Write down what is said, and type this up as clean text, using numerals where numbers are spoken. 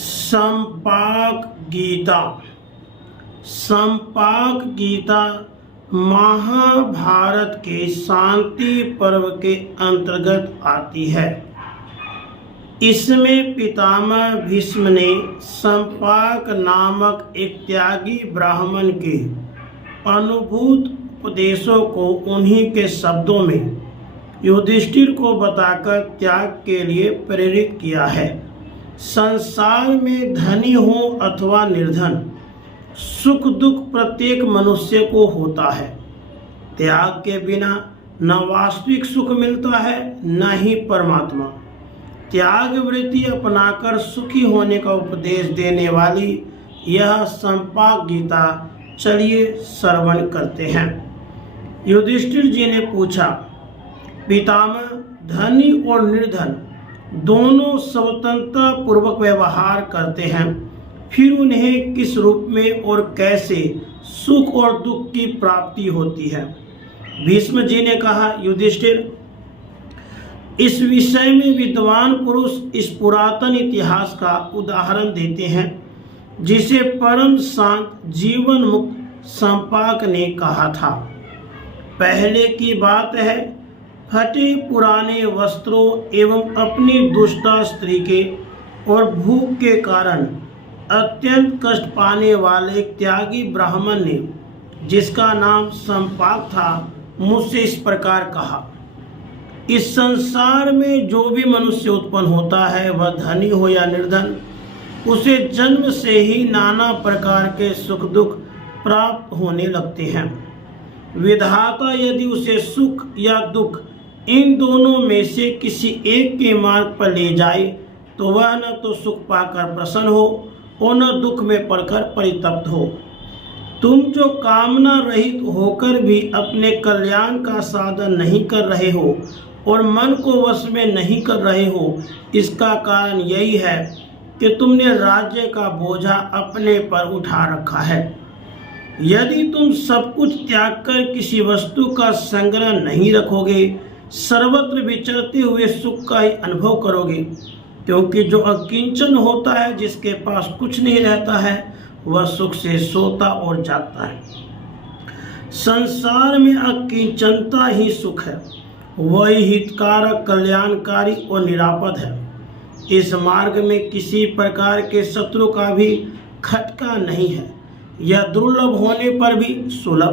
संपाक गीता। संपाक गीता महाभारत के शांति पर्व के अंतर्गत आती है। इसमें पितामह भीष्म ने संपाक नामक एक त्यागी ब्राह्मण के अनुभूत उपदेशों को उन्हीं के शब्दों में युधिष्ठिर को बताकर त्याग के लिए प्रेरित किया है। संसार में धनी हो अथवा निर्धन, सुख दुख प्रत्येक मनुष्य को होता है। त्याग के बिना न वास्तविक सुख मिलता है न ही परमात्मा। त्याग वृत्ति अपनाकर सुखी होने का उपदेश देने वाली यह संपाक गीता चलिए श्रवण करते हैं। युधिष्ठिर जी ने पूछा, पितामह, धनी और निर्धन दोनों स्वतंत्रता पूर्वक व्यवहार करते हैं, फिर उन्हें किस रूप में और कैसे सुख और दुख की प्राप्ति होती है? भीष्म जी ने कहा, युधिष्ठिर, इस विषय में विद्वान पुरुष इस पुरातन इतिहास का उदाहरण देते हैं, जिसे परम शांत जीवन मुक्त संपाक ने कहा था। पहले की बात है, फटे पुराने वस्त्रों एवं अपनी दुष्टा स्त्री के और भूख के कारण अत्यंत कष्ट पाने वाले एक त्यागी ब्राह्मण ने, जिसका नाम संपाक था, मुझसे इस प्रकार कहा, इस संसार में जो भी मनुष्य उत्पन्न होता है, वह धनी हो या निर्धन, उसे जन्म से ही नाना प्रकार के सुख दुख प्राप्त होने लगते हैं। विधाता यदि उसे सुख या दुख इन दोनों में से किसी एक के मार्ग पर ले जाए, तो वह न तो सुख पाकर प्रसन्न हो और न दुख में पड़कर परितप्त हो। तुम जो कामना रहित होकर भी अपने कल्याण का साधन नहीं कर रहे हो और मन को वश में नहीं कर रहे हो, इसका कारण यही है कि तुमने राज्य का बोझा अपने पर उठा रखा है। यदि तुम सब कुछ त्याग कर किसी वस्तु का संग्रह नहीं रखोगे, सर्वत्र विचरते हुए सुख का ही अनुभव करोगे, क्योंकि जो अकिंचन होता है, जिसके पास कुछ नहीं रहता है, वह सुख से सोता और जागता है। संसार में अकिंचनता ही सुख है, वही हितकारक, कल्याणकारी और निरापद है। इस मार्ग में किसी प्रकार के शत्रु का भी खटका नहीं है। यह दुर्लभ होने पर भी सुलभ है।